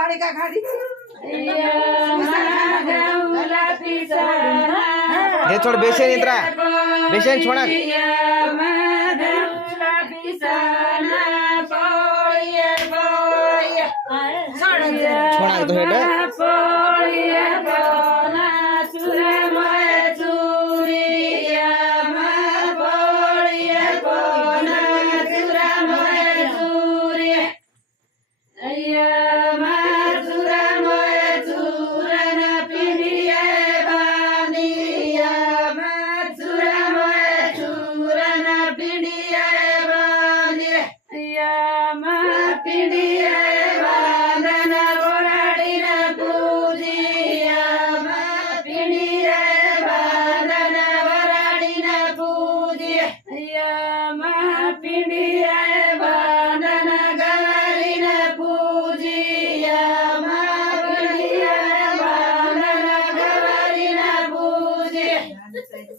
पानी का खाड़ी हे छोड़ बेसे निद्रा बेसे छोड़ा छोड़ा तो हेटा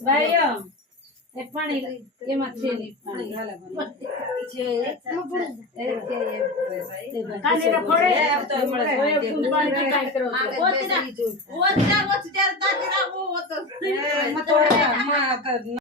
ભાઈઓ એક પાણી એમાં છે પાણી છે કાલે ફોડે તો મળે ફૂલ પાણી કાઈ કરો ઓછા ત્યારે તાકી રાખો તો